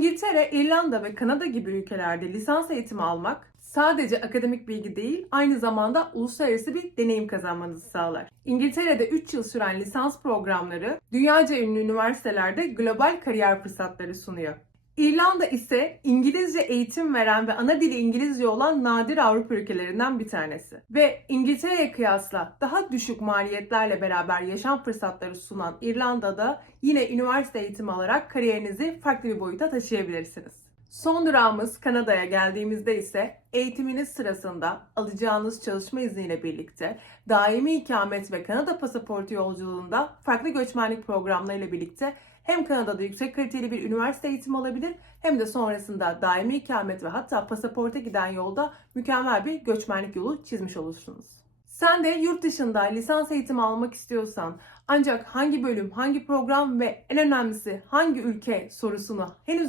İngiltere, İrlanda ve Kanada gibi ülkelerde lisans eğitimi almak sadece akademik bilgi değil, aynı zamanda uluslararası bir deneyim kazanmanızı sağlar. İngiltere'de 3 yıl süren lisans programları dünyaca ünlü üniversitelerde global kariyer fırsatları sunuyor. İrlanda ise İngilizce eğitim veren ve ana dili İngilizce olan nadir Avrupa ülkelerinden bir tanesi. Ve İngiltere'ye kıyasla daha düşük maliyetlerle beraber yaşam fırsatları sunan İrlanda'da yine üniversite eğitimi alarak kariyerinizi farklı bir boyuta taşıyabilirsiniz. Son durağımız Kanada'ya geldiğimizde ise eğitiminiz sırasında alacağınız çalışma izniyle birlikte daimi ikamet ve Kanada pasaportu yolculuğunda farklı göçmenlik programlarıyla birlikte hem Kanada'da yüksek kaliteli bir üniversite eğitimi alabilir hem de sonrasında daimi ikamet ve hatta pasaporta giden yolda mükemmel bir göçmenlik yolu çizmiş olursunuz. Sen de yurt dışında lisans eğitimi almak istiyorsan ancak hangi bölüm, hangi program ve en önemlisi hangi ülke sorusunu henüz